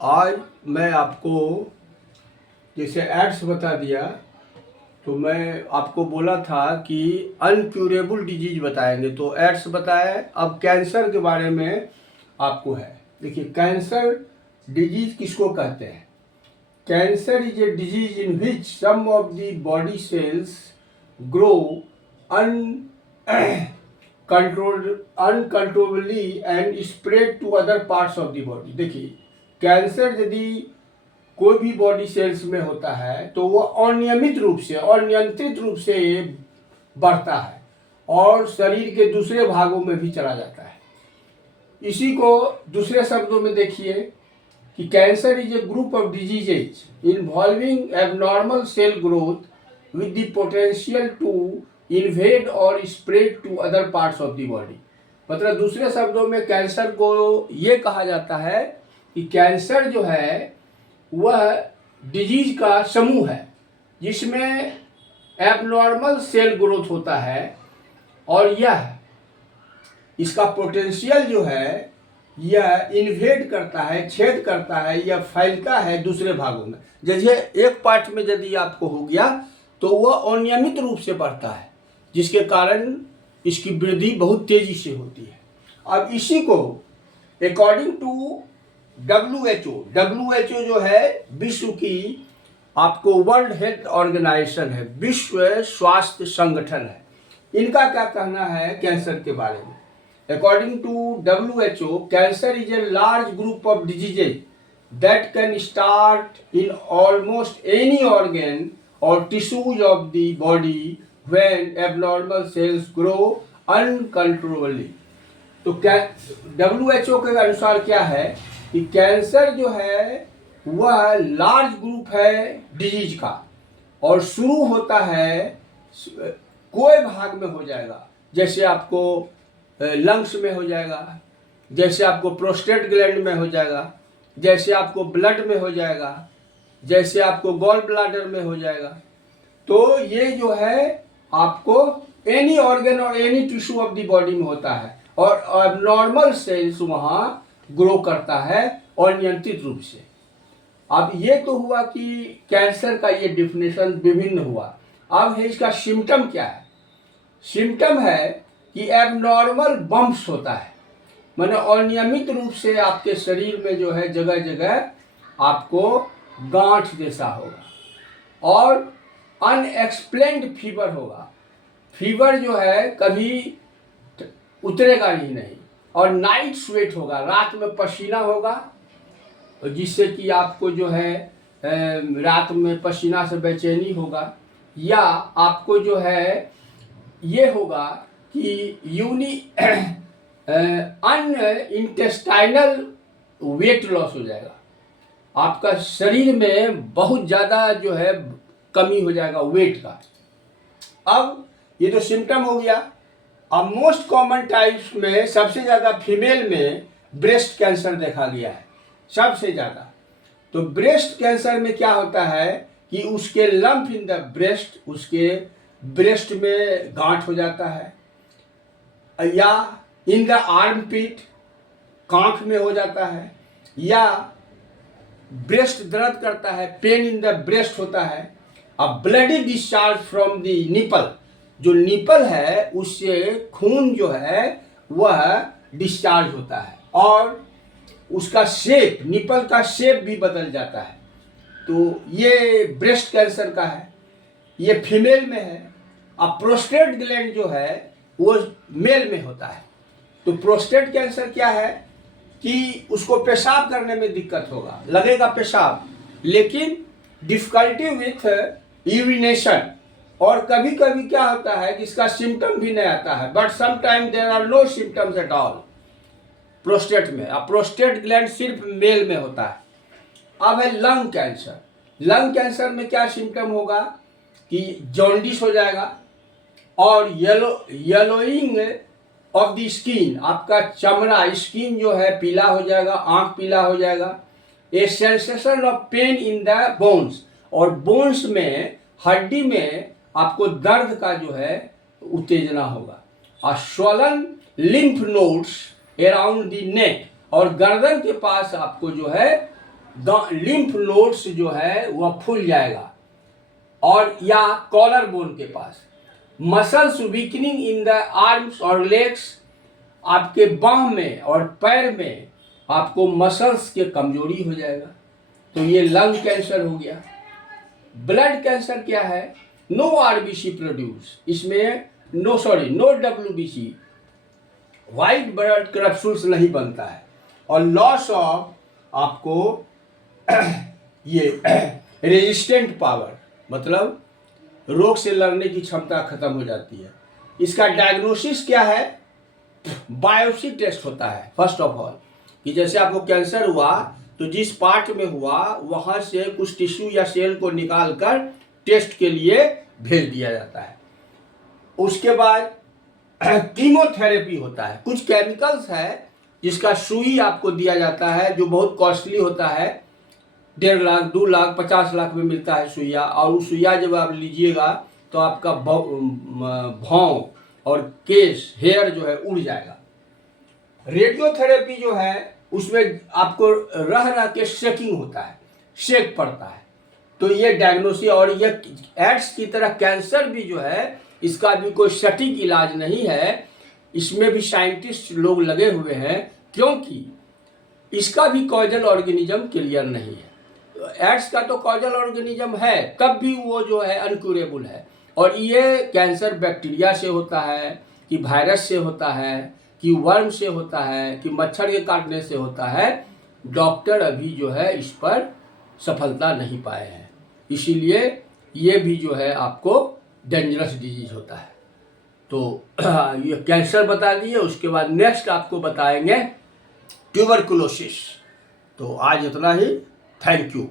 आज मैं आपको जैसे एड्स बता दिया, तो मैं आपको बोला था कि अनक्यूरेबल डिजीज बताएंगे, तो एड्स बताया। अब कैंसर के बारे में आपको है। देखिए, कैंसर डिजीज किसको कहते हैं? Cancer is a disease in which some of the body cells grow uncontrollably and spread to other parts of the body. देखिए, कैंसर यदि कोई भी बॉडी सेल्स में होता है तो वो अनियमित रूप से, अनियंत्रित रूप से बढ़ता है और शरीर के दूसरे भागों में भी चला जाता है। इसी को दूसरे शब्दों में देखिए कि cancer is a group of diseases involving abnormal cell growth with the potential to invade और spread to other parts of the body. मतलब दूसरे शब्दों में कैंसर को ये कहा जाता है कि कैंसर जो है वह डिजीज का समूह है जिसमें एबनॉर्मल सेल ग्रोथ होता है और यह इसका पोटेंशियल जो है यह इन्वेड करता है, छेद करता है, यह फैलता है दूसरे भागों में। जैसे एक पार्ट में यदि आपको हो गया तो वह अनियमित रूप से बढ़ता है, जिसके कारण इसकी वृद्धि बहुत तेजी से होती है। अब इसी को अकॉर्डिंग टू WHO जो है विश्व की आपको वर्ल्ड हेल्थ ऑर्गेनाइजेशन है, विश्व स्वास्थ्य संगठन है, इनका क्या कहना है कैंसर के बारे में? According to WHO, cancer is a large group of diseases that can start in almost any organ और tissues of the body when abnormal cells grow uncontrollably. तो WHO के अनुसार क्या है कि कैंसर जो है वह लार्ज ग्रुप है डिजीज का और शुरू होता है कोई भाग में हो जाएगा। जैसे आपको लंग्स में हो जाएगा, जैसे आपको प्रोस्टेट ग्लैंड में हो जाएगा, जैसे आपको ब्लड में हो जाएगा, जैसे आपको गॉल ब्लैडर में हो जाएगा। तो ये जो है आपको एनी ऑर्गन और any tissue of the body में होता है और एबनॉर्मल सेल्स वहाँ ग्रो करता है अनियंत्रित रूप से। अब ये तो हुआ कि कैंसर का ये डिफिनेशन विभिन्न हुआ। अब है इसका सिम्टम क्या है? सिम्टम है कि एबनॉर्मल बम्प्स होता है, माने अनियमित रूप से आपके शरीर में जो है जगह जगह आपको गांठ जैसा होगा और अनएक्सप्लेन्ड फीवर होगा। फीवर जो है कभी उतरेगा ही नहीं और नाइट स्वेट होगा, रात में पसीना होगा, जिससे कि आपको जो है रात में पसीना से बेचैनी होगा, या आपको जो है ये होगा कि इंटेस्टाइनल वेट लॉस हो जाएगा, आपका शरीर में बहुत ज़्यादा जो है कमी हो जाएगा वेट का। अब ये तो सिम्टम हो गया। अब मोस्ट कॉमन टाइप्स में सबसे ज़्यादा फीमेल में ब्रेस्ट कैंसर देखा गया है, सबसे ज़्यादा। तो ब्रेस्ट कैंसर में क्या होता है कि उसके लंप इन द ब्रेस्ट, उसके ब्रेस्ट में गांठ हो जाता है, या इन द आर्म पिट, कांख में हो जाता है, या ब्रेस्ट दर्द करता है, पेन इन द ब्रेस्ट होता है। अब bloody discharge from the nipple, जो निपल है उससे खून जो है वह डिस्चार्ज होता है और उसका शेप, निपल का शेप भी बदल जाता है। तो ये ब्रेस्ट कैंसर का है, ये फीमेल में है। अब प्रोस्टेट ग्लैंड जो है वो मेल में होता है। तो प्रोस्टेट कैंसर क्या है कि उसको पेशाब करने में दिक्कत होगा, लगेगा पेशाब, लेकिन डिफिकल्टी विथ यूरिनेशन, और कभी कभी क्या होता है कि इसका सिम्टम भी नहीं आता है, but sometime there are no symptoms at all prostate में। अब प्रोस्टेट ग्लैंड सिर्फ मेल में होता है। अब है लंग कैंसर। लंग कैंसर में क्या सिम्टम होगा कि जॉन्डिस हो जाएगा और येलोइंग ऑफ द स्किन, आपका चमड़ा, स्किन जो है पीला हो जाएगा, आंख पीला हो जाएगा। ए sensation of pain in the bones, और बोन्स में, हड्डी में आपको दर्द का जो है उत्तेजना होगा। और swollen lymph nodes around the neck, और गर्दन के पास आपको जो है लिम्फ नोड्स जो है वह फूल जाएगा, और या कॉलर बोन के पास। Muscles weakening in the arms और लेग्स, आपके बाह में और पैर में आपको मसल्स के कमजोरी हो जाएगा। तो ये लंग कैंसर हो गया। ब्लड कैंसर क्या है? नो आरबीसी प्रोड्यूस, इसमें no WBC, white blood capsules नहीं बनता है, और लॉस ऑफ आपको ये रेजिस्टेंट पावर, मतलब रोग से लड़ने की क्षमता खत्म हो जाती है। इसका डायग्नोसिस क्या है? बायोप्सी टेस्ट होता है फर्स्ट ऑफ ऑल, कि जैसे आपको कैंसर हुआ तो जिस पार्ट में हुआ वहां से कुछ टिश्यू या सेल को निकाल कर टेस्ट के लिए भेज दिया जाता है। उसके बाद कीमोथेरेपी होता है। कुछ केमिकल्स है जिसका सुई आपको दिया जाता है, जो बहुत कॉस्टली होता है, 1.5 लाख 2 लाख 50 लाख में मिलता है सुइया। और उस सुइया जब आप लीजिएगा तो आपका भौं और केस हेयर जो है उड़ जाएगा। रेडियोथेरेपी जो है उसमें आपको रह रह के शेकिंग होता है, शेक पड़ता है। तो ये डायग्नोसिस, और ये एड्स की तरह कैंसर भी जो है इसका भी कोई सटीक इलाज नहीं है। इसमें भी साइंटिस्ट लोग लगे हुए हैं, क्योंकि इसका भी कॉजल ऑर्गेनिज्म क्लियर नहीं है। एड्स का तो कॉजल ऑर्गेनिज्म है, तब भी वो जो है अनक्यूरेबल है। और ये कैंसर बैक्टीरिया से होता है कि वायरस से होता है कि वर्म से होता है कि मच्छर के काटने से होता है, डॉक्टर अभी जो है इस पर सफलता नहीं पाए हैं। इसीलिए ये भी जो है आपको डेंजरस डिजीज होता है। तो ये कैंसर बता दिए। उसके बाद नेक्स्ट आपको बताएंगे ट्यूबरकुलोसिस। तो आज इतना ही। Thank you.